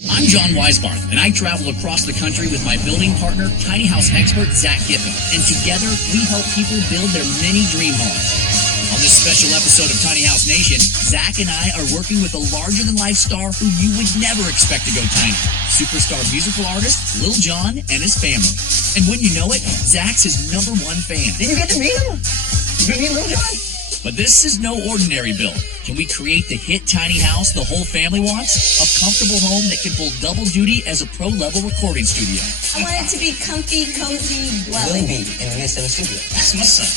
I'm John Weisbarth, and I travel across the country with my building partner, tiny house expert Zach Giffen. And together, we help people build their mini dream homes. On this special episode of Tiny House Nation, Zach and I are working with a larger-than-life star who you would never expect to go tiny. Superstar musical artist, Lil Jon, and his family. And when you know it, Zach's his #1 fan. Did you get to meet him? Did you meet Lil Jon? But this is no ordinary build. Can we create the hit tiny house the whole family wants? A comfortable home that can pull double duty as a pro-level recording studio. I want it to be comfy, cozy, Willie dwelling. B in the midst of the studio. That's my son.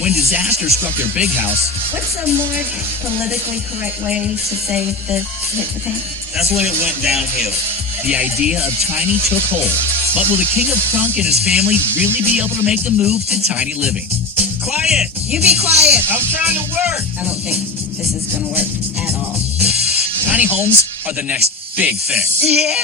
When disaster struck their big house, What's a more politically correct way to say this hit the fan? That's when it went downhill. the idea of tiny took hold. But will the king of crunk and his family really be able to make the move to tiny living? Quiet! You be quiet. I'm trying to work! I don't think this is going to work at all. Tiny homes are the next big thing. Yeah!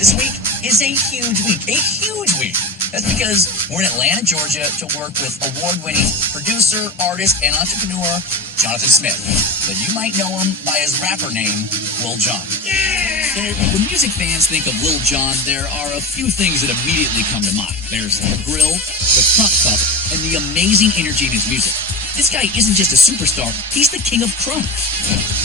This week is a huge week. A huge week. That's because we're in Atlanta, Georgia to work with award-winning producer, artist, and entrepreneur Jonathan Smith. But you might know him by his rapper name, Lil Jon. Yeah! When music fans think of Lil Jon, there are a few things that immediately come to mind. There's the grill, the crunk cup, and the amazing energy in his music. This guy isn't just a superstar, he's the king of crunk.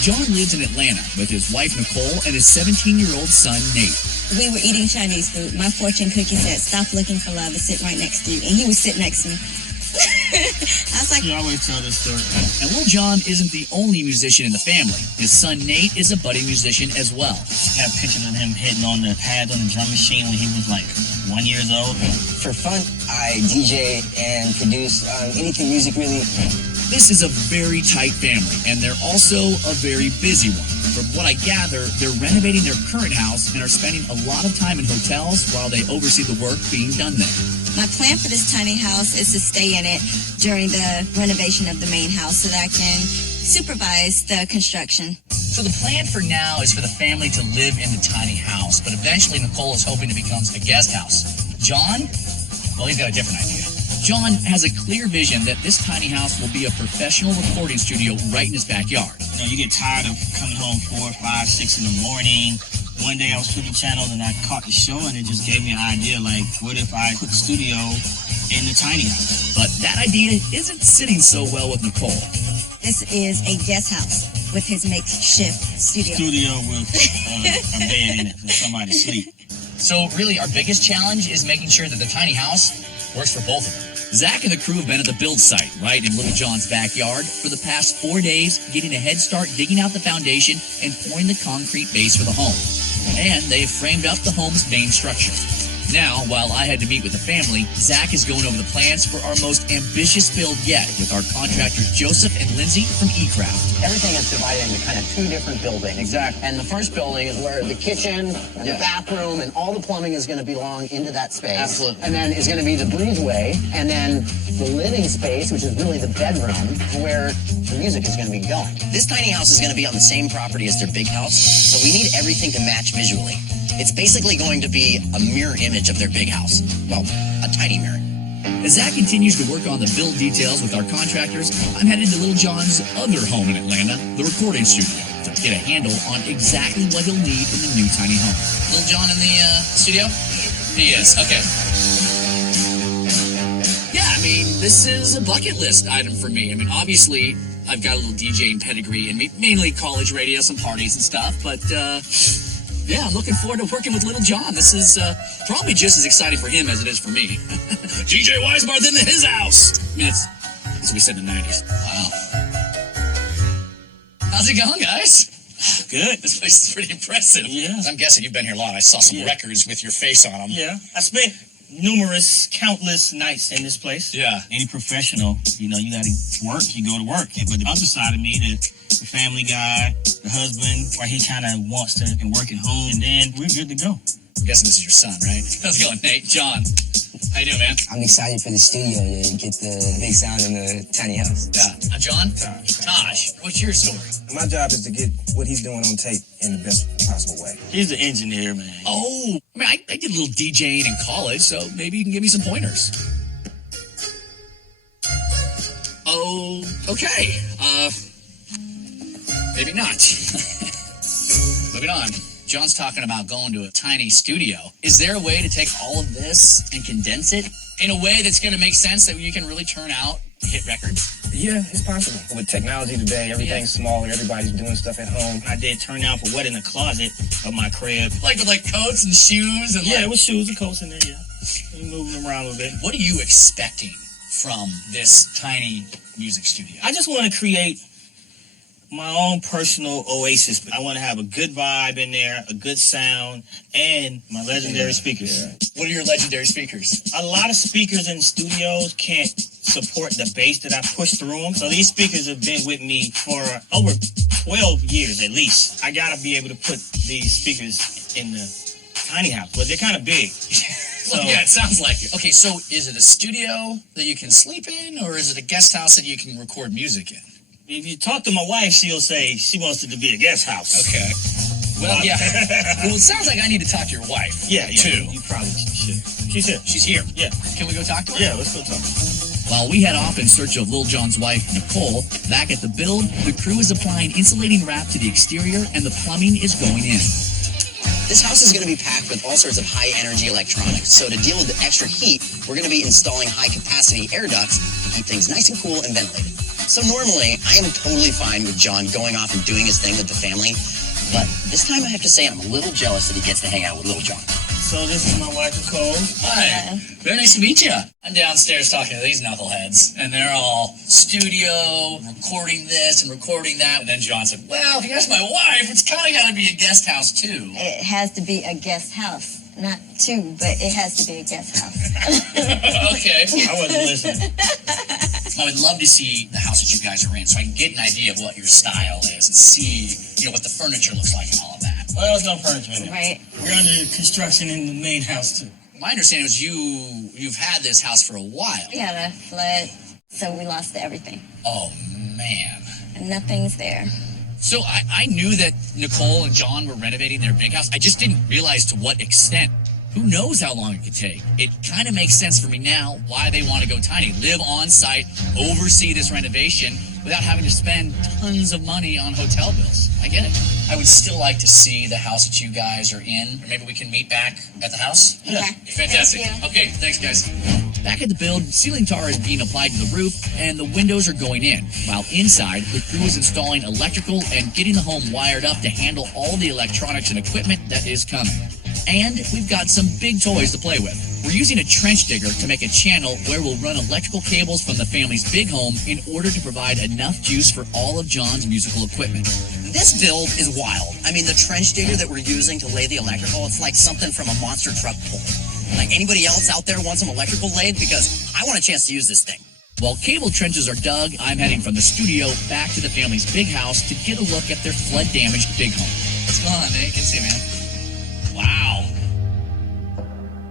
Jon lives in Atlanta with his wife Nicole and his 17-year-old son Nate. We were eating Chinese food. My fortune cookie said, "Stop looking for love. It's sitting right next to you." And he was sitting next to me. I was like, You always tell this story. And Lil Jon isn't the only musician in the family. His son Nate is a budding musician as well. I have pictures of him hitting on the pads on the drum machine when he was like 1 year old. For fun, I DJ and produce anything music really. This is a very tight family, and they're also a very busy one. From what I gather, they're renovating their current house and are spending a lot of time in hotels while they oversee the work being done there. my plan for this tiny house is to stay in it during the renovation of the main house so that I can supervise the construction. So the plan for now is for the family to live in the tiny house, but eventually Nicole is hoping it becomes a guest house. Jon? Well, he's got a different idea. Jon has a clear vision that this tiny house will be a professional recording studio right in his backyard. You know, you get tired of coming home 4, 5, 6 in the morning. One day I was flipping channels and I caught the show and it just gave me an idea, like, what if I put the studio in the tiny house? But that idea isn't sitting so well with Nicole. This is a guest house with his makeshift studio. Studio with a bed in it for somebody to sleep. So really, our biggest challenge is making sure that the tiny house works for both of them. Zach and the crew have been at the build site right in Lil Jon's backyard for the past 4 days, getting a head start digging out the foundation and pouring the concrete base for the home. And they've framed up the home's main structure. Now, while I had to meet with the family, Zach is going over the plans for our most ambitious build yet with our contractors Joseph and Lindsay from E08. Everything is divided into kind of 2 different buildings. Exactly. And the first building is where the kitchen and the bathroom and all the plumbing is going to belong into that space. Absolutely. And then is going to be the breezeway, and then the living space, which is really the bedroom, where the music is going to be going. This tiny house is going to be on the same property as their big house, so we need everything to match visually. It's basically going to be a mirror image of their big house. Well, a tiny mirror. As Zach continues to work on the build details with our contractors, I'm headed to Lil Jon's other home in Atlanta, the recording studio, to get a handle on exactly what he'll need in the new tiny home. Lil Jon in the studio? He is, okay. Yeah, I mean, this is a bucket list item for me. I mean, obviously, I've got a little DJing pedigree and mainly college radio, some parties and stuff, but yeah, I'm looking forward to working with Lil Jon. This is probably just as exciting for him as it is for me. DJ Weisbarth in his house. I mean, that's what we said in the 90s. Wow. How's it going, guys? Good. This place is pretty impressive. Yeah. I'm guessing you've been here a lot. I saw some records with your face on them. Yeah. I spent countless nights in this place. Yeah. Any professional, you know, you got to work, you go to work. But the other side of me, the family guy, the husband, where he kind of wants to work at home, and then we're good to go. I'm guessing this is your son, right? How's it going, Nate? Jon. How you doing, man? I'm excited for the studio to get the big sound in the tiny house. Yeah. I'm John. Tosh, what's your story? My job is to get what he's doing on tape in the best possible way. He's the engineer, man. Oh, I mean, I did a little DJing in college, so maybe you can give me some pointers. Oh, okay. Maybe not. Moving on. John's talking about going to a tiny studio. Is there a way to take all of this and condense it in a way that's going to make sense that you can really turn out hit records? Yeah, it's possible. With technology today, everything's smaller. Everybody's doing stuff at home. I did turn out for what in the closet of my crib. Like with coats and shoes and Yeah, with shoes and coats in there, yeah. We moved them around a little bit. What are you expecting from this tiny music studio? I just want to create my own personal oasis. I want to have a good vibe in there, a good sound, and my legendary speakers. Yeah. What are your legendary speakers? A lot of speakers in studios can't support the bass that I push through them. So these speakers have been with me for over 12 years at least. I got to be able to put these speakers in the tiny house, but they're kind of big. So, yeah, it sounds like it. Okay, so is it a studio that you can sleep in, or is it a guest house that you can record music in? If you talk to my wife, she'll say she wants it to be a guest house. Okay. Well, yeah. Well, it sounds like I need to talk to your wife. Yeah, too. You probably should. She's here. She's here. Yeah. Can we go talk to her? Yeah, let's go talk. While we head off in search of Lil Jon's wife, Nicole, back at the build, the crew is applying insulating wrap to the exterior and the plumbing is going in. This house is going to be packed with all sorts of high-energy electronics. So to deal with the extra heat, we're going to be installing high-capacity air ducts to keep things nice and cool and ventilated. So normally, I am totally fine with John going off and doing his thing with the family. But this time I have to say I'm a little jealous that he gets to hang out with Little John. So this is my wife, Nicole. Hi. Very nice to meet you. I'm downstairs talking to these knuckleheads, and they're all studio, recording this and recording that. And then John said, well, here's my wife. It's kind of got to be a guest house, too. It has to be a guest house. Not two, but it has to be a guest house. Okay. I wasn't listening. I would love to see the house that you guys are in so I can get an idea of what your style is and see, what the furniture looks like and all of that. Well, there's no furniture in there. Right. We're under construction in the main house, too. My understanding was you've had this house for a while. We had a flood, so we lost everything. Oh, man. And nothing's there. So I knew that Nicole and John were renovating their big house. I just didn't realize to what extent. Who knows how long it could take? It kind of makes sense for me now why they want to go tiny. Live on site, oversee this renovation without having to spend tons of money on hotel bills. I get it. I would still like to see the house that you guys are in. Or maybe we can meet back at the house. Yeah. Fantastic. Thank you. Okay, thanks, guys. Back at the build, ceiling tar is being applied to the roof, and the windows are going in. While inside, the crew is installing electrical and getting the home wired up to handle all the electronics and equipment that is coming. And we've got some big toys to play with. We're using a trench digger to make a channel where we'll run electrical cables from the family's big home in order to provide enough juice for all of John's musical equipment. This build is wild. I mean, the trench digger that we're using to lay the electrical, it's like something from a monster truck pull. Like, anybody else out there want some electrical laid? Because I want a chance to use this thing. While cable trenches are dug, I'm heading from the studio back to the family's big house to get a look at their flood-damaged big home. What's going on, Nate? Good to see you, man. Wow.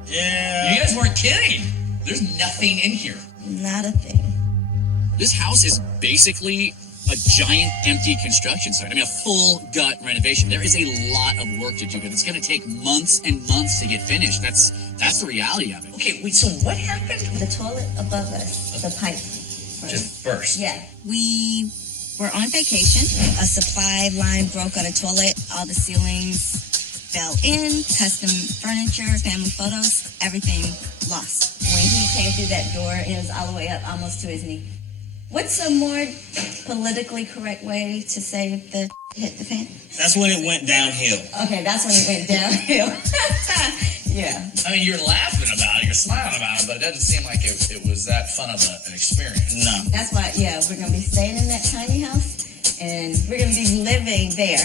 Yeah. You guys weren't kidding. There's nothing in here. Not a thing. This house is basically a giant empty construction site. I mean, a full gut renovation. There is a lot of work to do, but it's going to take months and months to get finished. That's the reality of it. Okay, wait, so what happened? The toilet above us, the pipe. Just burst. Yeah. We were on vacation. A supply line broke on a toilet. All the ceilings fell in. Custom furniture, family photos, everything lost. When he came through that door, it was all the way up, almost to his knee. What's a more politically correct way to say the hit the fan? That's when it went downhill. Okay, that's when it went downhill. Yeah. I mean, you're laughing about it, you're smiling about it, but it doesn't seem like it was that fun of an experience. No. That's why, yeah, we're going to be staying in that tiny house, and we're going to be living there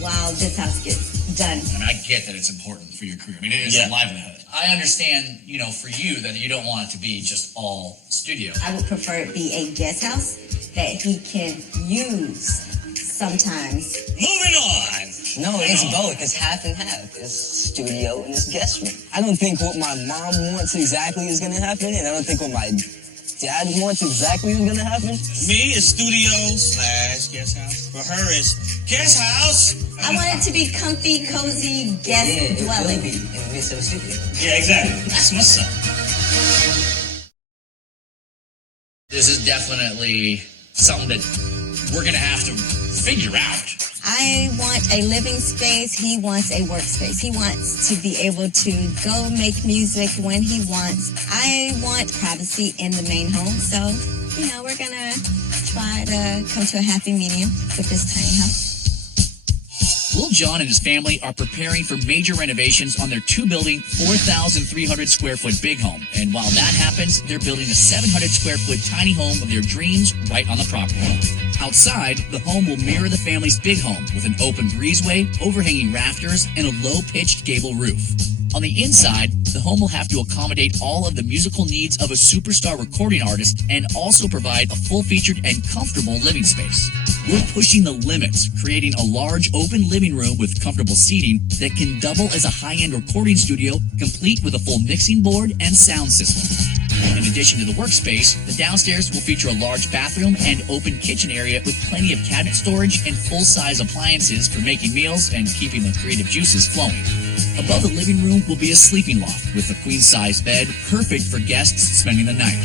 while this house gets done. I mean, I get that it's important for your career. I mean, it is a livelihood. I understand, for you, that you don't want it to be just all studio. I would prefer it be a guest house that he can use sometimes. Moving on. No, it's both. It's half and half. It's studio and it's guest room. I don't think what my mom wants exactly is gonna happen, and I don't think what my dad wants exactly is gonna happen. Me, it's studio / guest house. For her, it's guest house. I want it to be comfy, cozy guest dwelling. In the midst of a studio. Yeah, exactly. That's my son. This is definitely something that we're going to have to figure out. I want a living space. He wants a workspace. He wants to be able to go make music when he wants. I want privacy in the main home. So, we're going to try to come to a happy medium with this tiny house. Lil Jon and his family are preparing for major renovations on their two-building, 4,300 square foot big home. And while that happens, they're building a 700 square foot tiny home of their dreams right on the property. Outside, the home will mirror the family's big home with an open breezeway, overhanging rafters, and a low-pitched gable roof. On the inside, the home will have to accommodate all of the musical needs of a superstar recording artist and also provide a full-featured and comfortable living space. We're pushing the limits, creating a large open living room with comfortable seating that can double as a high-end recording studio, complete with a full mixing board and sound system. In addition to the workspace, the downstairs will feature a large bathroom and open kitchen area with plenty of cabinet storage and full-size appliances for making meals and keeping the creative juices flowing. Above the living room will be a sleeping loft with a queen-size bed, perfect for guests spending the night.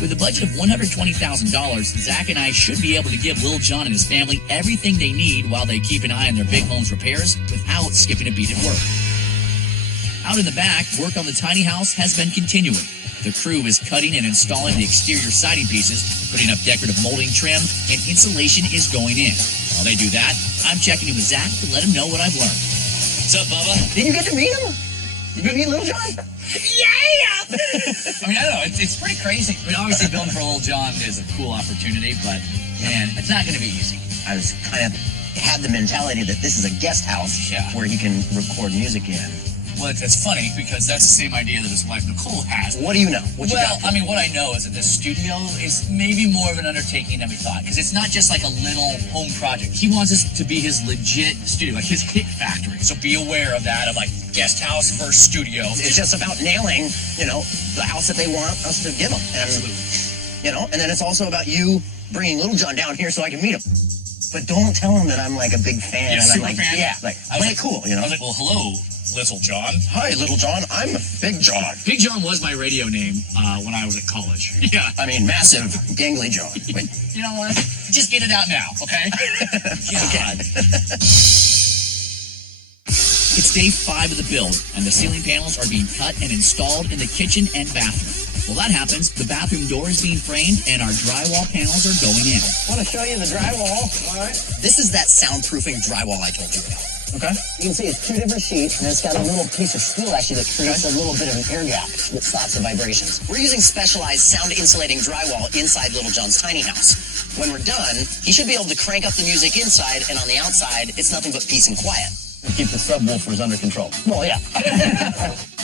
With a budget of $120,000, Zach and I should be able to give Lil Jon and his family everything they need while they keep an eye on their big home's repairs without skipping a beat at work. Out in the back, work on the tiny house has been continuing. The crew is cutting and installing the exterior siding pieces, putting up decorative molding trim, and insulation is going in. While they do that, I'm checking in with Zach to let him know what I've learned. What's up, Bubba? Did you get to meet him? Did you meet Lil Jon? Yeah! I mean, I don't know. It's pretty crazy. I mean, obviously, building for Lil Jon is a cool opportunity, but, man, it's not going to be easy. I was kind of had the mentality that this is a guest house where he can record music in. Well, it's funny because that's the same idea that his wife Nicole has. What do you know? What you got? I mean, what I know is that the studio is maybe more of an undertaking than we thought, because it's not just like a little home project. He wants us to be his legit studio, like his hit factory. So be aware of that, of like guest house versus studio. It's just about nailing, the house that they want us to give them. Absolutely. And then it's also about you bringing Lil Jon down here so I can meet him. But don't tell him that I'm like a big fan. Yeah, and super I'm like, fan? yeah, like play it cool, I was like, well, hello, Little John. Hi, Little John. I'm Big John. Big John was my radio name when I was at college. Yeah. I mean, massive, gangly John. Wait. You know what? Just get it out now, okay? God. It's day 5 of the build, and the ceiling panels are being cut and installed in the kitchen and bathroom. While that happens, the bathroom door is being framed, and our drywall panels are going in. Want to show you the drywall? All right. This is that soundproofing drywall I told you about. Okay. You can see it's 2 different sheets, and it's got a little piece of steel actually that creates a little bit of an air gap that stops the vibrations. We're using specialized sound insulating drywall inside Little John's tiny house. When we're done, he should be able to crank up the music inside, and on the outside, it's nothing but peace and quiet. Keep the subwoofers under control. Well, yeah.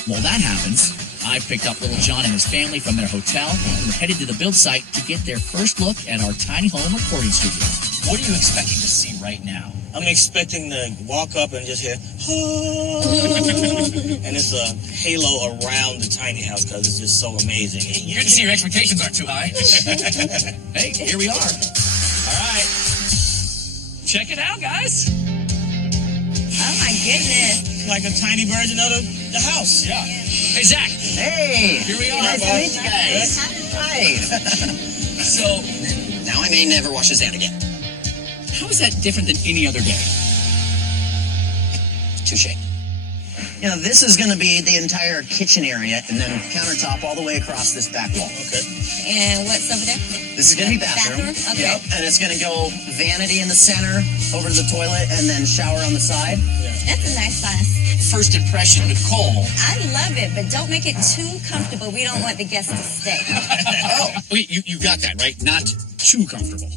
While that happens, I picked up Little Jon and his family from their hotel, and we're headed to the build site to get their first look at our tiny home recording studio. What are you expecting to see right now? I'm expecting to walk up and just hear, and it's a halo around the tiny house because it's just so amazing. Good to see your expectations aren't too high. Hey, here we are. All right. Check it out, guys. Oh my goodness. Like a tiny version of the house. Yeah. Hey, Zach. Hey. Here we are. Nice to meet you guys. Hi. So, Now I may never wash his hand again. how is that different than any other day? Touche. This is going to be the entire kitchen area and then countertop all the way across this back wall. Okay. And what's over there? This is going to be bathroom. Okay. Yep. And it's going to go vanity in the center, over to the toilet, and then shower on the side. That's a nice size. First impression, Nicole. I love it, but don't make it too comfortable. We don't want the guests to stay. Wait, you got that, right? Not too comfortable.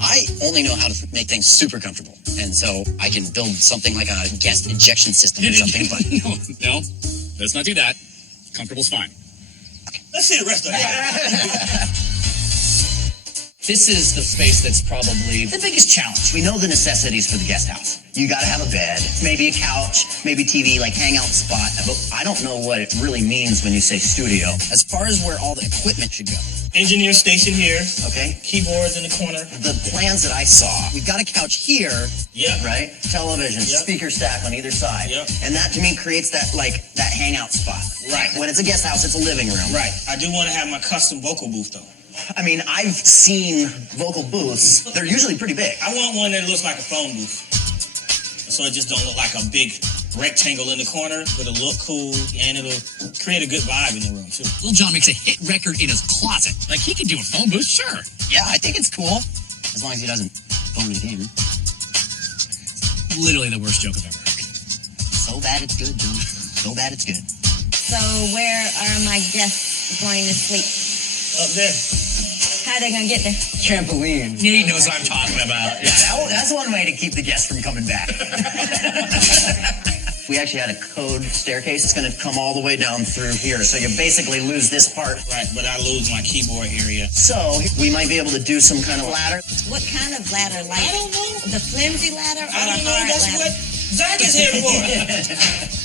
I only know how to make things super comfortable, and so I can build something like a guest ejection system or something, but... No, let's not do that. Comfortable's fine. Let's see the rest of it. This is the space that's probably the biggest challenge. We know the necessities for the guest house. You gotta have a bed, maybe a couch, maybe TV, like hangout spot. But I don't know what it really means when you say studio. As far as where all the equipment should go. Engineer station here. Okay. Keyboards in the corner. The plans that I saw, we've got a couch here. Yep. Right? Television, Yep. speaker stack on either side. Yep. And that to me creates that that hangout spot. Right. When it's a guest house, it's a living room. Right. I do want to have my custom vocal booth though. I mean, I've seen vocal booths. They're usually pretty big. I want one that looks like a phone booth. So it just don't look like a big rectangle in the corner, but it'll look cool and it'll create a good vibe in the room too. Lil Jon makes a hit record in his closet. Like, he can do a phone booth, sure. Yeah, I think it's cool. As long as he doesn't phone it in. Literally the worst joke I've ever heard. So bad it's good, John. So bad it's good. So where are my guests going to sleep? Up there. How are they going to get there? Trampoline. Nate knows what I'm talking about. Yeah, that's one way to keep the guests from coming back. We actually had a code staircase. It's going to come all the way down through here. So you basically lose this part. Right, but I lose my keyboard area. So we might be able to do some kind of ladder. What kind of ladder? Like I don't know. the flimsy ladder or I the don't know. hard That's ladder? what Zach is here for.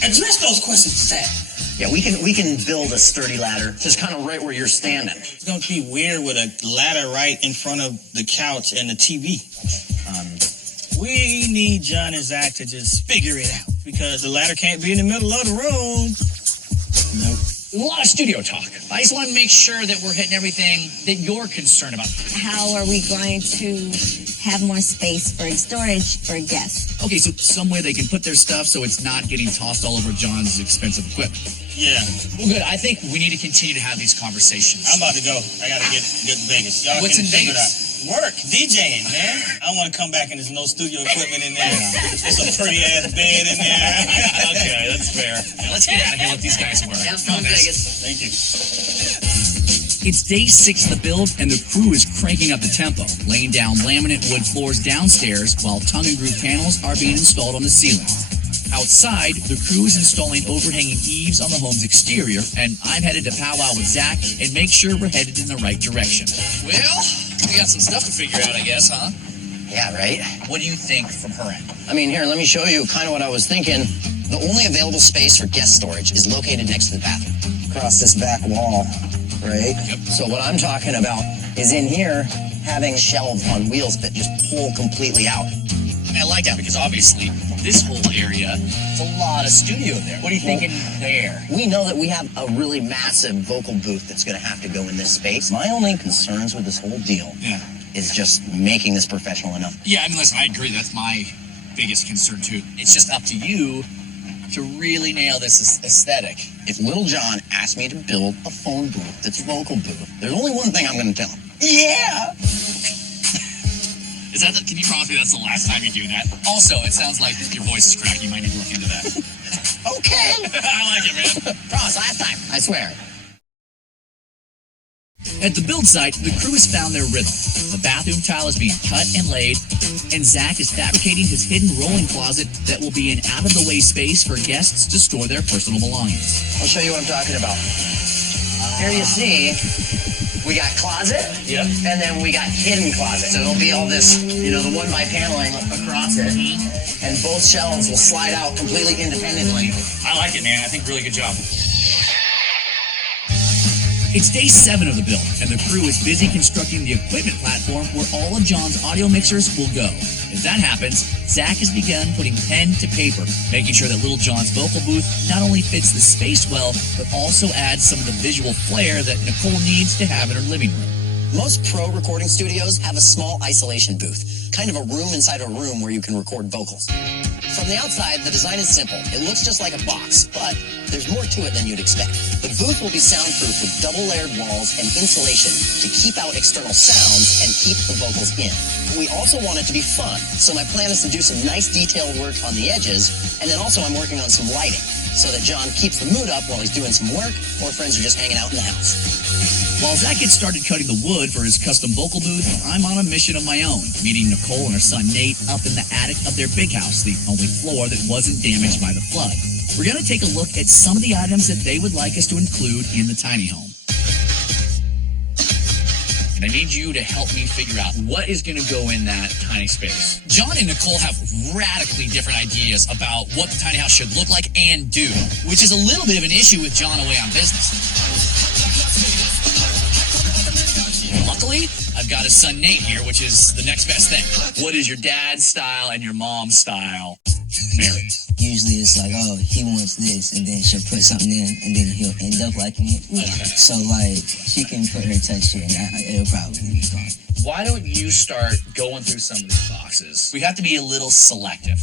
Address those questions to Zach. Yeah, we can build a sturdy ladder, just kind of right where you're standing. It's going to be weird with a ladder right in front of the couch and the TV. We need John and Zach to just figure it out because the ladder can't be in the middle of the room. Nope. A lot of studio talk. I just want to make sure that we're hitting everything that you're concerned about. How are we going to have more space for storage for guests? Okay, so somewhere they can put their stuff so it's not getting tossed all over John's expensive equipment. Yeah, Well, good. I think we need to continue to have these conversations. I'm about to go. I got to get to Vegas. Y'all What's can in figure it Vegas? out. Work, DJing, man. I don't want to come back and there's no studio equipment in there. There's a pretty ass bed in there. Okay, that's fair. Let's get out of here. Let these guys work. Have fun, Vegas. Thank you. It's day 6 of the build, and the crew is cranking up the tempo, laying down laminate wood floors downstairs while tongue and groove panels are being installed on the ceiling. Outside, the crew is installing overhanging eaves on the home's exterior, and I'm headed to powwow with Zach and make sure we're headed in the right direction. Well, we got some stuff to figure out, I guess, huh? Yeah, right? What do you think from her end? I mean, here, let me show you kind of what I was thinking. The only available space for guest storage is located next to the bathroom. Across this back wall, right? Yep. So what I'm talking about is in here having shelves on wheels that just pull completely out. I mean, I like that because obviously this whole area, it's a lot of studio there. What are you thinking there? We know that we have a really massive vocal booth that's going to have to go in this space. My only concerns with this whole deal is just making this professional enough. Yeah, I mean, listen, I agree. That's my biggest concern, too. It's just up to you to really nail this aesthetic. If Lil Jon asked me to build a phone booth that's vocal booth, there's only one thing I'm going to tell him. Yeah! Can you promise me that's the last time you do that? Also, it sounds like your voice is cracking. You might need to look into that. Okay! I like it, man. Promise, last time. I swear. At the build site, the crew has found their rhythm. The bathroom tile is being cut and laid, and Zach is fabricating his hidden rolling closet that will be an out-of-the-way space for guests to store their personal belongings. I'll show you what I'm talking about. Here you see, we got closet, and then we got hidden closet. So it'll be all this, the one-by paneling across it, and both shelves will slide out completely independently. I like it, man. I think really good job. It's day 7 of the build, and the crew is busy constructing the equipment platform where all of John's audio mixers will go. As that happens, Zach has begun putting pen to paper, making sure that Lil Jon's vocal booth not only fits the space well, but also adds some of the visual flair that Nicole needs to have in her living room. Most pro recording studios have a small isolation booth, kind of a room inside a room where you can record vocals. From the outside, the design is simple. It looks just like a box, but there's more to it than you'd expect. The booth will be soundproof with double-layered walls and insulation to keep out external sounds and keep the vocals in. We also want it to be fun, so my plan is to do some nice detailed work on the edges, and then also I'm working on some lighting so that John keeps the mood up while he's doing some work or friends are just hanging out in the house. While Zach gets started cutting the wood for his custom vocal booth, I'm on a mission of my own, meeting Nicole and her son Nate up in the attic of their big house, the only floor that wasn't damaged by the flood. We're going to take a look at some of the items that they would like us to include in the tiny home. And I need you to help me figure out what is going to go in that tiny space. John and Nicole have radically different ideas about what the tiny house should look like and do, which is a little bit of an issue with John away on business. Luckily, I've got his son Nate here, which is the next best thing. What is your dad's style and your mom's style married? Usually it's like, oh, he wants this, and then she'll put something in, and then he'll end up liking it. So, like, she can put her touch in, it'll probably be fine. Why don't you start going through some of these boxes? We have to be a little selective.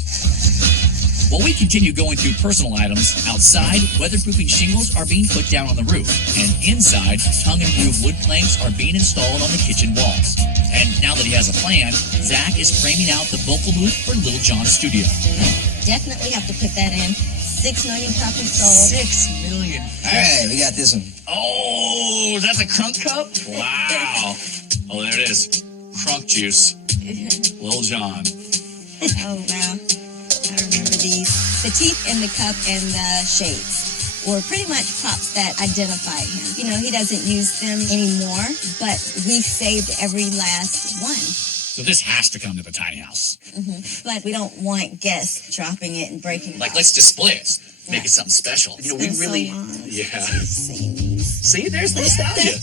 While we continue going through personal items, outside, weatherproofing shingles are being put down on the roof, and inside, tongue and groove wood planks are being installed on the kitchen walls. And now that he has a plan, Zach is framing out the vocal booth for Little John's studio. Definitely have to put that in. 6 million copies sold. 6 million. All right, we got this one. Oh, that's a crunk cup? Wow. Oh, there it is. Crunk juice. Little John. Oh, wow. I remember these. The teeth in the cup and the shades were pretty much props that identified him. You know, he doesn't use them anymore, but we saved every last one. So this has to come to the tiny house. But we don't want guests dropping it and breaking it. Like, let's display it. Make it something special. You know, we It's been really... so long Yeah. since I've seen these. See, there's the nostalgia.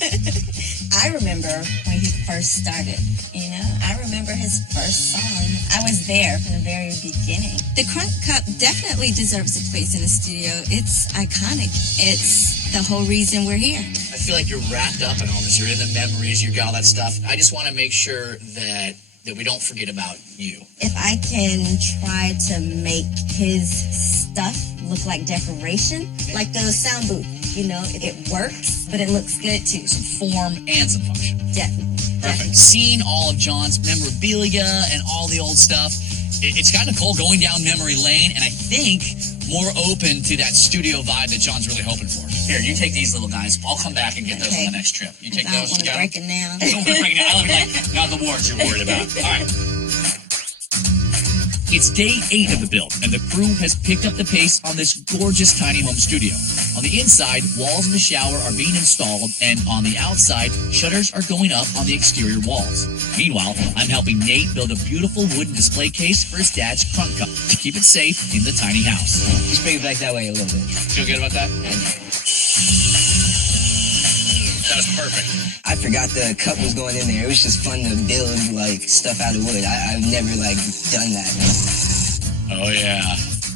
I remember when he first started, you know? I remember his first song. I was there from the very beginning. The Crunk Cup definitely deserves a place in the studio. It's iconic. It's the whole reason we're here. I feel like you're wrapped up in all this. You're in the memories, you got all that stuff. I just want to make sure that we don't forget about you. If I can try to make his stuff look like decoration, like the sound booth, you know, it works, but it looks good too. Some form and some function. Definitely. Perfect. Seeing all of John's memorabilia and all the old stuff, it's got Nicole going down memory lane, and I think more open to that studio vibe that John's really hoping for. Here, you take these little guys. I'll come back and get those on the next trip. You take I don't those. want to break it down. Don't break it down. I love like not the wards you're worried about. All right. It's day 8 of the build, and the crew has picked up the pace on this gorgeous tiny home studio. On the inside, walls in the shower are being installed, and on the outside, shutters are going up on the exterior walls. Meanwhile, I'm helping Nate build a beautiful wooden display case for his dad's Crunk Cup to keep it safe in the tiny house. Just bring it back that way a little bit. Feel good about that? That was perfect. I forgot the cup was going in there. It was just fun to build, like, stuff out of wood. I've never, like, done that. Oh, yeah.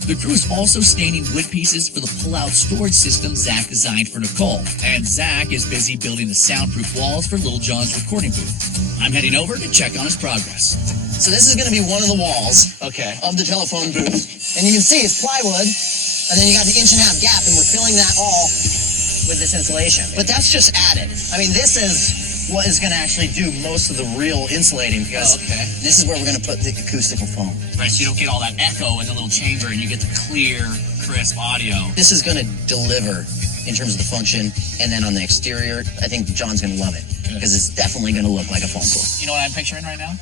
The crew is also staining wood pieces for the pull-out storage system Zach designed for Nicole. And Zach is busy building the soundproof walls for Little John's recording booth. I'm heading over to check on his progress. So this is going to be one of the walls of the telephone booth. And you can see it's plywood, and then you got the 1.5-inch gap, and we're filling that all with this insulation. But that's just added. I mean, this is what is going to actually do most of the real insulating, because this is where we're going to put the acoustical foam. Right, so you don't get all that echo in the little chamber, and you get the clear, crisp audio. This is going to deliver in terms of the function, and then on the exterior, I think John's going to love it, because it's definitely going to look like a phone booth. You know what I'm picturing right now?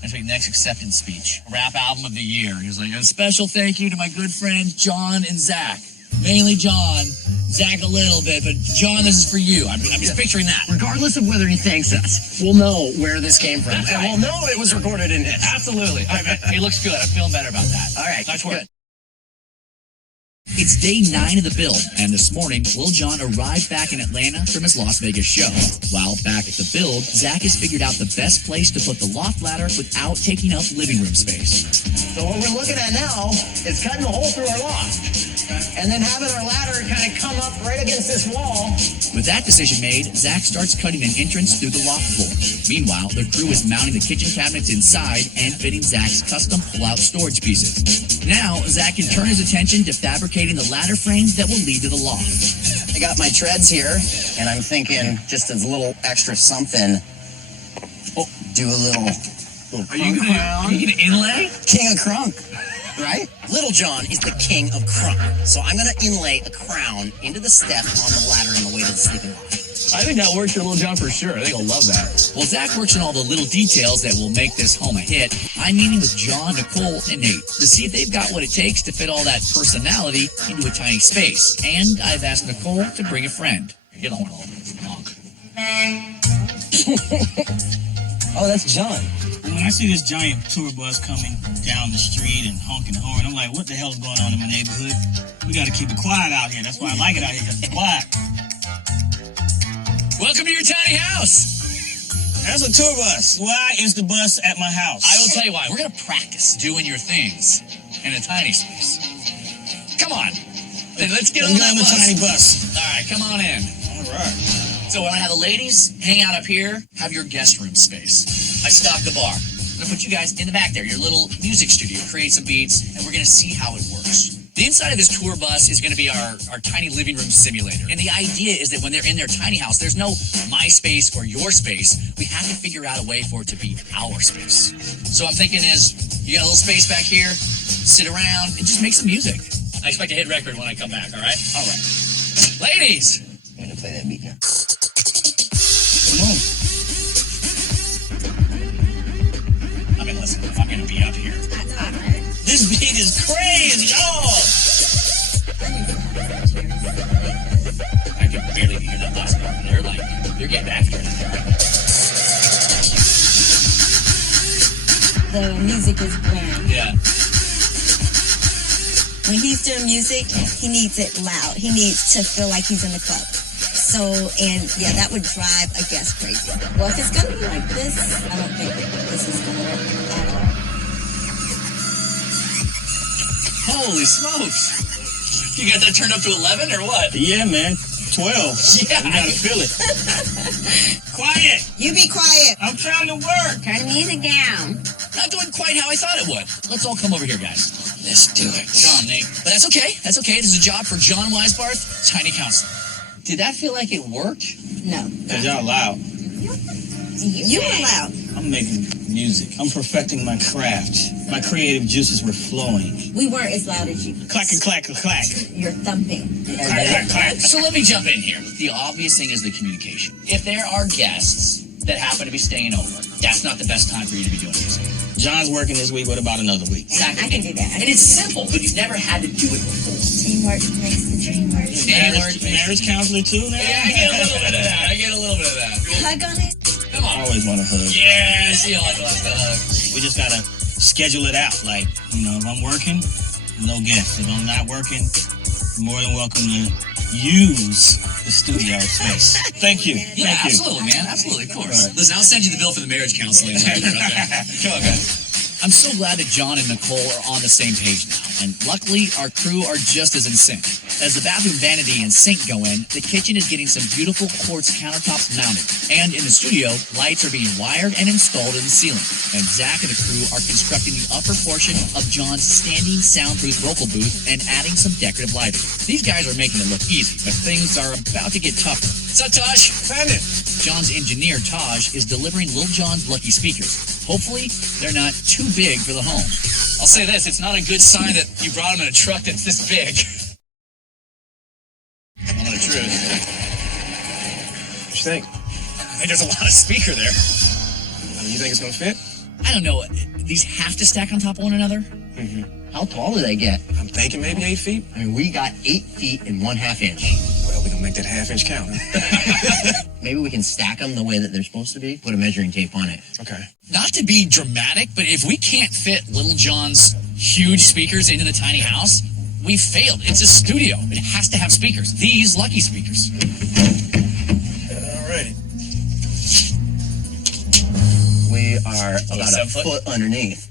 That's my next acceptance speech. Rap album of the year. He's like, a special thank you to my good friends John and Zach. Mainly John, Zach a little bit, but John, this is for you. I'm just picturing that. Regardless of whether he thanks us, we'll know where this came from. That's And right. we'll know it was recorded in it. Absolutely. All right, it looks good. I'm feeling better about that. All right, Nice work. good. It's day 9 of the build, and this morning, Lil Jon arrived back in Atlanta from his Las Vegas show. While back at the build, Zach has figured out the best place to put the loft ladder without taking up living room space. So what we're looking at now is cutting a hole through our loft, and then having our ladder kind of come up right against this wall. With that decision made, Zach starts cutting an entrance through the loft floor. Meanwhile, the crew is mounting the kitchen cabinets inside and fitting Zach's custom pull-out storage pieces. Now, Zach can turn his attention to fabricating the ladder frame that will lead to the loft. I got my treads here, and I'm thinking just a little extra something. Oh, do a little Are you gonna inlay? King of Crunk, right? Little John is the king of crunk, so I'm gonna inlay a crown into the step on the ladder on the way to the sleeping loft. I think that works for Little John for sure. I think he'll love that. While Zach works on all the little details that will make this home a hit, I'm meeting with John, Nicole, and Nate to see if they've got what it takes to fit all that personality into a tiny space. And I've asked Nicole to bring a friend. You don't want to honk. Oh, that's John. When I see this giant tour bus coming down the street and honking the horn, I'm like, what the hell is going on in my neighborhood? We got to keep it quiet out here. That's why I like it out here, because it's quiet. Welcome to your tiny house. That's a tour bus. Why is the bus at my house? I will tell you why. We're going to practice doing your things in a tiny space. Come on. Then let's get on that the bus. tiny bus. All right, come on in. All right. So we're going to have the ladies hang out up here, have your guest room space. I stocked the bar. I'm going to put you guys in the back there, your little music studio, create some beats, and we're going to see how it works. The inside of this tour bus is going to be our tiny living room simulator. And the idea is that when they're in their tiny house, there's no my space or your space. We have to figure out a way for it to be our space. So I'm thinking is, you got a little space back here, sit around, and just make some music. I expect a hit record when I come back, all right? All right. Ladies! I'm gonna play that beat now. Come on. I mean, listen, if I'm going to be up here. This beat is crazy. Oh! I can barely hear that last note. They're getting after it. The music is bland. Yeah. When he's doing music, he needs it loud. He needs to feel like he's in the club. So, and yeah, that would drive a guest crazy. Well, if it's gonna be like this, I don't think this is gonna work at all. Holy smokes. You got that turned up to 11 or what? Yeah, man. 12. Yeah. You gotta feel it. Quiet. You be quiet. I'm trying to work. Turn the music down. Not doing quite how I thought it would. Let's all come over here, guys. Let's do it. John, Nate. But that's okay. That's okay. This is a job for John Weisbarth, Tiny Counselor. Did that feel like it worked? No. Because y'all loud. You were loud. I'm making music. I'm perfecting my craft. My creative juices were flowing. We weren't as loud as you. Clack and clack and clack. You're thumping. Clack, clack, clack. So let me jump in here. The obvious thing is the communication. If there are guests that happen to be staying over, that's not the best time for you to be doing music. John's working this week. What about another week? Exactly. I can do that. And it's simple, but you've never had to do it before. Teamwork makes the dream work. Marriage counselor too now? Yeah, I get a little bit of that. Hug on it. Come I on. always want to hug. Yeah, she always wants to hug. We just gotta schedule it out. Like, if I'm working, no guests. If I'm not working, you're more than welcome to use the studio space. Thank you. Yeah, Thank you. absolutely, man. Absolutely, of course. All right. Listen, I'll send you the bill for the marriage counseling. Come on, guys. I'm so glad that John and Nicole are on the same page now, and luckily our crew are just as in sync. As the bathroom vanity and sink go in, the kitchen is getting some beautiful quartz countertops mounted, and in the studio, lights are being wired and installed in the ceiling. And Zach and the crew are constructing the upper portion of John's standing soundproof vocal booth and adding some decorative lighting. These guys are making it look easy, but things are about to get tougher. What's up, Taj? Send it. John's engineer, Taj, is delivering Lil Jon's lucky speakers. Hopefully, they're not too big for the home. I'll say this, it's not a good sign that you brought him in a truck that's this big. I'm the truth. What you think? I think there's a lot of speaker there. You think it's gonna fit? I don't know, these have to stack on top of one another? How tall do they get? I'm thinking maybe 8 feet. I mean, we got 8 feet and 1/2 inch. Well, we can make that half-inch count. Maybe we can stack them the way that they're supposed to be. Put a measuring tape on it. Okay. Not to be dramatic, but if we can't fit Little John's huge speakers into the tiny house, we failed. It's a studio. It has to have speakers. These lucky speakers. Alrighty. We are about 7 a foot? foot underneath.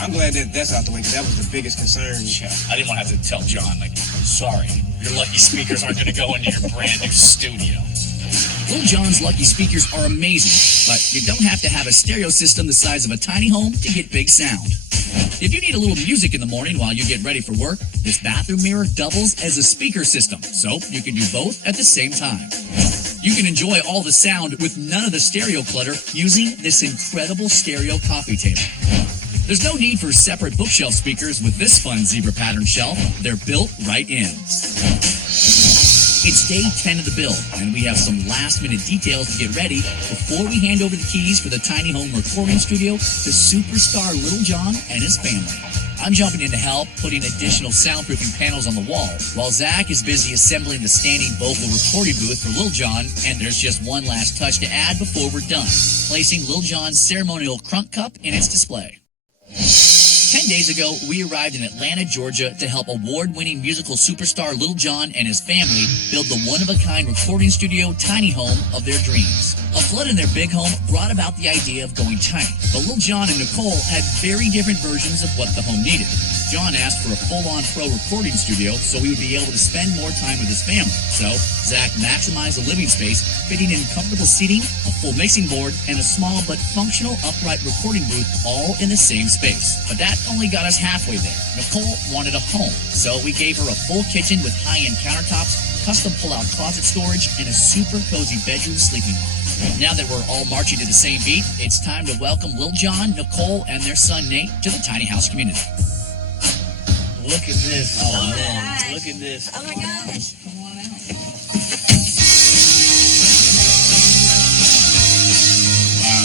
I'm glad that that's out the way because that was the biggest concern. Yeah, I didn't want to have to tell John, sorry, your lucky speakers aren't going to go into your brand new studio. Little John's lucky speakers are amazing, but you don't have to have a stereo system the size of a tiny home to get big sound. If you need a little music in the morning while you get ready for work, this bathroom mirror doubles as a speaker system, so you can do both at the same time. You can enjoy all the sound with none of the stereo clutter using this incredible stereo coffee table. There's no need for separate bookshelf speakers with this fun zebra pattern shelf. They're built right in. It's day 10 of the build, and we have some last-minute details to get ready before we hand over the keys for the tiny home recording studio to superstar Little John and his family. I'm jumping in to help, putting additional soundproofing panels on the wall, while Zach is busy assembling the standing vocal recording booth for Lil Jon, and there's just one last touch to add before we're done, placing Lil Jon's ceremonial crunk cup in its display. 10 days ago, we arrived in Atlanta, Georgia to help award-winning musical superstar Lil Jon and his family build the one-of-a-kind recording studio tiny home of their dreams. A flood in their big home brought about the idea of going tiny, but Lil Jon and Nicole had very different versions of what the home needed. Jon asked for a full-on pro recording studio so he would be able to spend more time with his family. So, Zach maximized the living space, fitting in comfortable seating, a full mixing board, and a small but functional upright recording booth all in the same space. But that only got us halfway there. Nicole wanted a home, so we gave her a full kitchen with high-end countertops, custom pull-out closet storage, and a super cozy bedroom sleeping loft. Now that we're all marching to the same beat, it's time to welcome Lil Jon, Nicole, and their son Nate to the tiny house community. Look at this. Oh my man. gosh. Look at this. Oh my gosh. Come on out. Wow.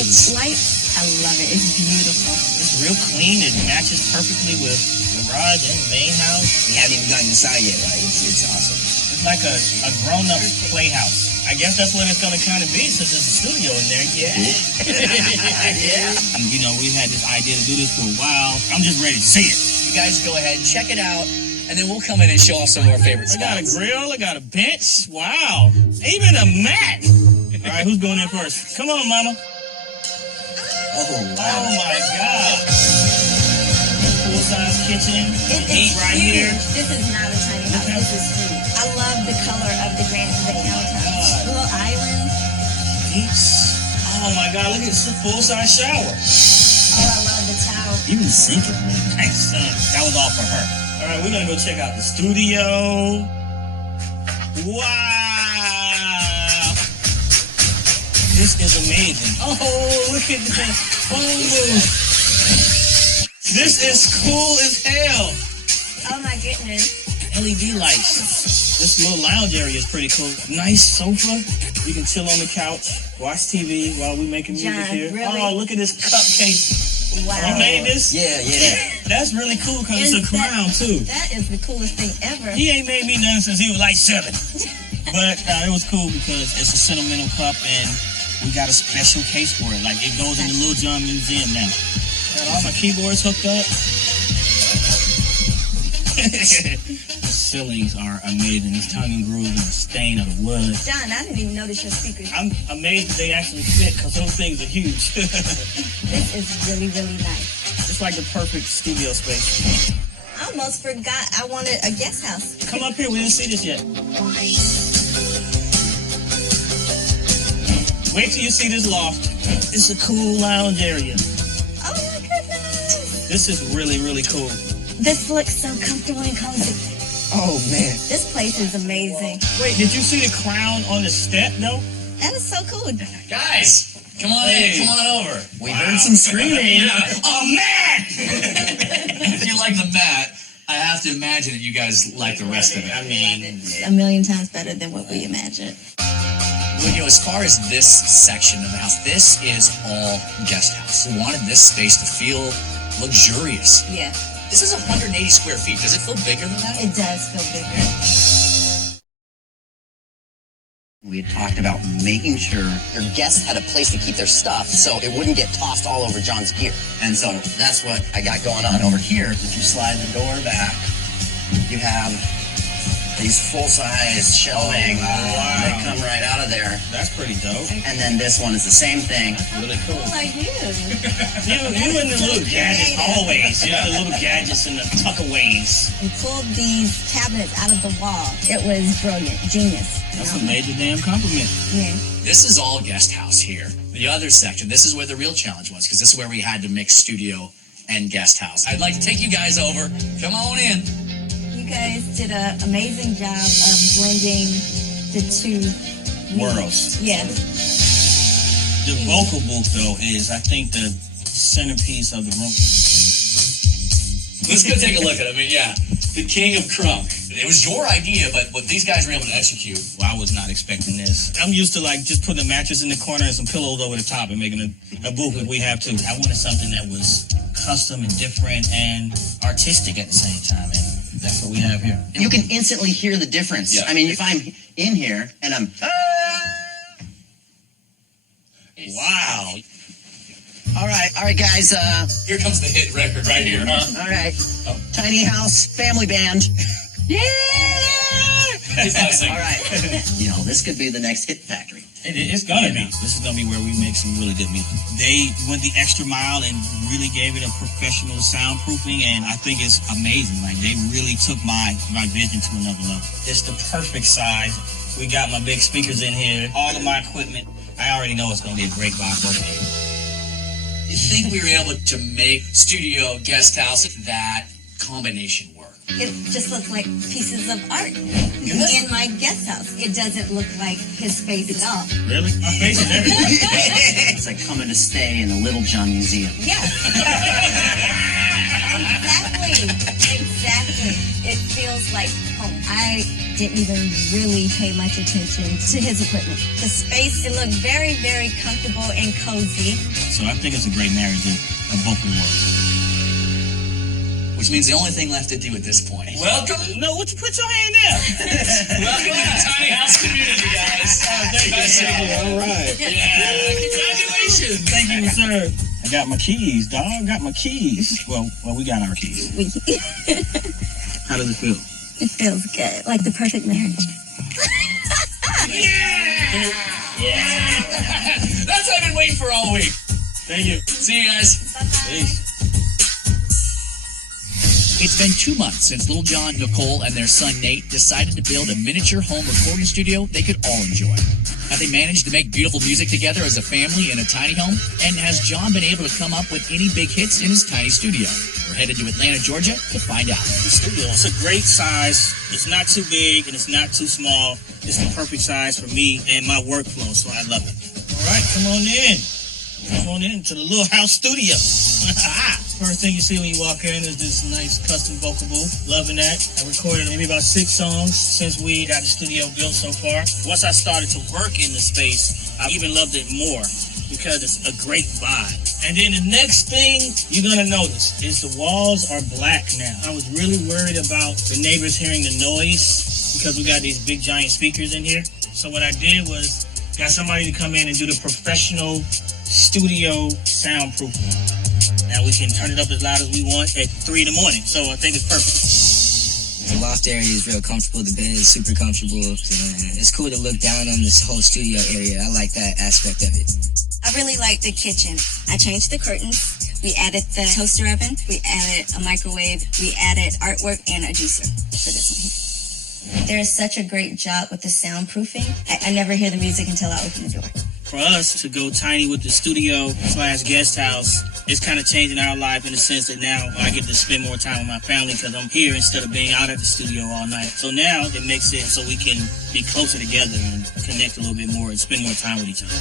It's light. I love it. It's beautiful. It's real clean. It matches perfectly with the garage and the main house. We haven't even gotten inside yet. Like, it's awesome. It's like a grown-up playhouse. I guess that's what it's going to kind of be since there's a studio in there. Yeah. Yeah. You know, we've had this idea to do this for a while. I'm just ready to see it. You guys go ahead and check it out, and then we'll come in and show off some of our favorite I got a spots. grill. I got a bench. Wow. Even a mat. All right, who's going in first? Come on, mama. Oh, Oh, my God. Full-size kitchen. Heat right huge. here. This is not a tiny house. This is huge. I love the color of the countertops. The little island. Heaps. Oh, my God. Look at this full-size shower. Oh, I love the towel. Even the sink is really nice. That was all for her. All right, we're going to go check out the studio. Wow. This is amazing. Oh, look at this. Oh. This is cool as hell. Oh my goodness. LED lights. This little lounge area is pretty cool. Nice sofa. You can chill on the couch, watch TV while we making music John, here. really? Oh, look at this cupcake. Wow. You made this? yeah. That's really cool because it's a crown too. That is the coolest thing ever. He ain't made me none since he was like 7. But it was cool because it's a sentimental cup and we got a special case for it. Like it goes in the Lil Jon Museum now. Got all my keyboards hooked up. The ceilings are amazing. It's tongue and groove and the stain of the wood. John, I didn't even notice your speakers. I'm amazed that they actually fit because those things are huge. This is really, really nice. It's like the perfect studio space. I almost forgot I wanted a guest house. Come up here. We didn't see this yet. Wait till you see this loft. It's a cool lounge area. Oh my goodness. This is really, really cool. This looks so comfortable and cozy. Oh, man. This place is amazing. Wait, did you see the crown on the step, though? That is so cool. Guys, come on Hey. in, come on over. We heard some screaming. Yeah. Oh, man! If you like the mat, I have to imagine that you guys like the rest of it. I mean, A million times better than what we imagined. Well, you know, as far as this section of the house, this is all guest house. We wanted this space to feel luxurious. Yeah, This is 180 square feet. Does it feel bigger than that? it does feel bigger. We had talked about making sure your guests had a place to keep their stuff so it wouldn't get tossed all over John's gear. And so that's what I got going on over here. If you slide the door back, you have these full-size shelving. wow. They come right out of there. that's pretty dope. And then this one is the same thing. Really cool. Like you. You and the little gadgets always. You know, the little gadgets and the tuckaways. We pulled these cabinets out of the wall. It was brilliant. Genius. That's a major damn compliment. Yeah. This is all guest house here. The other section, this is where the real challenge was, because this is where we had to mix studio and guest house. I'd like to take you guys over. Come on in. You guys did an amazing job of blending the two Worlds. Yeah. The vocal booth, though, is, I think, the centerpiece of the room. Let's go take a look at it. I mean, yeah, the king of crunk. It was your idea, but what these guys were able to execute. Well, I was not expecting this. I'm used to, like, just putting a mattress in the corner and some pillows over the top and making a booth like we have, too. I wanted something that was custom and different and artistic at the same time. And that's what we have here. You can instantly hear the difference. Yeah. I mean, if I'm in here and I'm... Wow. All right, guys. Here comes the hit record right here, huh? All right. Tiny House Family Band. Yeah! He's not singing. All right. You know, this could be the next hit factory. It's gonna be. This is gonna be where we make some really good music. They went the extra mile and really gave it a professional soundproofing, and I think it's amazing. Like, they really took my vision to another level. It's the perfect size. We got my big speakers in here, all of my equipment. I already know it's gonna be a great vibe working here. You think we were able to make studio guest house that combination work? It just looks like pieces of art in my guest house. It doesn't look like his space at all. Really? My face is everywhere. It's like coming to stay in the Little John Museum. Yes. Exactly. It feels like home. I didn't even really pay much attention to his equipment. The space, it looked very, very comfortable and cozy. So I think it's a great marriage of both of the worlds. Which means the only thing left to do at this point. Welcome. No, what you put your hand there? Welcome to the tiny house community, guys. All right. Yeah, congratulations. Thank you, sir. I got my keys, dog. Got my keys. Well, we got our keys. How does it feel? It feels good, like the perfect marriage. Yeah. That's what I've been waiting for all week. Thank you. See you guys. Peace. It's been 2 months since Little John, Nicole, and their son Nate decided to build a miniature home recording studio they could all enjoy. Have they managed to make beautiful music together as a family in a tiny home? And has John been able to come up with any big hits in his tiny studio? We're headed to Atlanta, Georgia to find out. The studio, it's a great size. It's not too big and it's not too small. It's the perfect size for me and my workflow, so I love it. All right, come on in. Come on in to the Little House Studio. First thing you see when you walk in is this nice custom vocal booth. Loving that. I recorded maybe about 6 songs since we got the studio built so far. Once I started to work in the space, I even loved it more because it's a great vibe. And then the next thing you're gonna notice is the walls are black now. I was really worried about the neighbors hearing the noise because we got these big giant speakers in here. So what I did was got somebody to come in and do the professional studio soundproofing. Now we can turn it up as loud as we want at 3 in the morning. So I think it's perfect. The loft area is real comfortable. The bed is super comfortable. It's cool to look down on this whole studio area. I like that aspect of it. I really like the kitchen. I changed the curtains. We added the toaster oven. We added a microwave. We added artwork and a juicer for this one here. There is such a great job with the soundproofing. I never hear the music until I open the door. For us to go tiny with the studio / guest house, it's kind of changing our life in the sense that now I get to spend more time with my family because I'm here instead of being out at the studio all night. So now it makes it so we can be closer together and connect a little bit more and spend more time with each other.